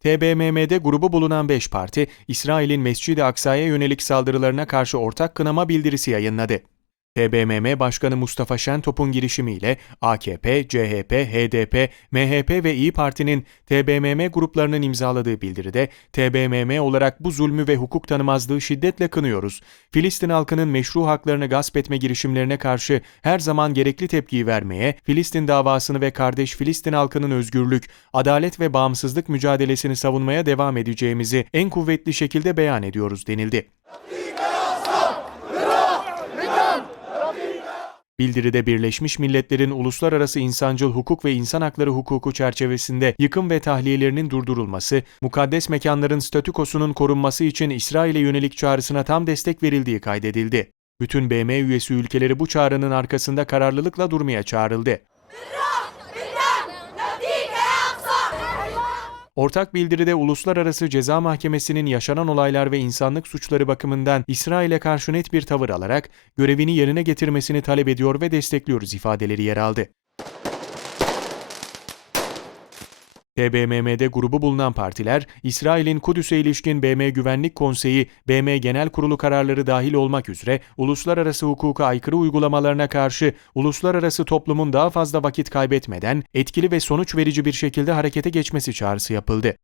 TBMM'de grubu bulunan 5 parti, İsrail'in Mescid-i Aksa'ya yönelik saldırılarına karşı ortak kınama bildirisi yayınladı. TBMM Başkanı Mustafa Şentop'un girişimiyle AKP, CHP, HDP, MHP ve İyi Parti'nin TBMM gruplarının imzaladığı bildiride TBMM olarak bu zulmü ve hukuk tanımazlığı şiddetle kınıyoruz. Filistin halkının meşru haklarını gasp etme girişimlerine karşı her zaman gerekli tepkiyi vermeye, Filistin davasını ve kardeş Filistin halkının özgürlük, adalet ve bağımsızlık mücadelesini savunmaya devam edeceğimizi en kuvvetli şekilde beyan ediyoruz denildi. Bildiride Birleşmiş Milletler'in uluslararası insancıl hukuk ve insan hakları hukuku çerçevesinde yıkım ve tahliyelerinin durdurulması, mukaddes mekanların statükosunun korunması için İsrail'e yönelik çağrısına tam destek verildiği kaydedildi. Bütün BM üyesi ülkeleri bu çağrının arkasında kararlılıkla durmaya çağrıldı. Ortak bildiride Uluslararası Ceza Mahkemesi'nin yaşanan olaylar ve insanlık suçları bakımından İsrail'e karşı net bir tavır alarak görevini yerine getirmesini talep ediyor ve destekliyoruz ifadeleri yer aldı. TBMM'de grubu bulunan partiler, İsrail'in Kudüs'e ilişkin BM Güvenlik Konseyi, BM Genel Kurulu kararları dahil olmak üzere uluslararası hukuka aykırı uygulamalarına karşı uluslararası toplumun daha fazla vakit kaybetmeden etkili ve sonuç verici bir şekilde harekete geçmesi çağrısı yapıldı.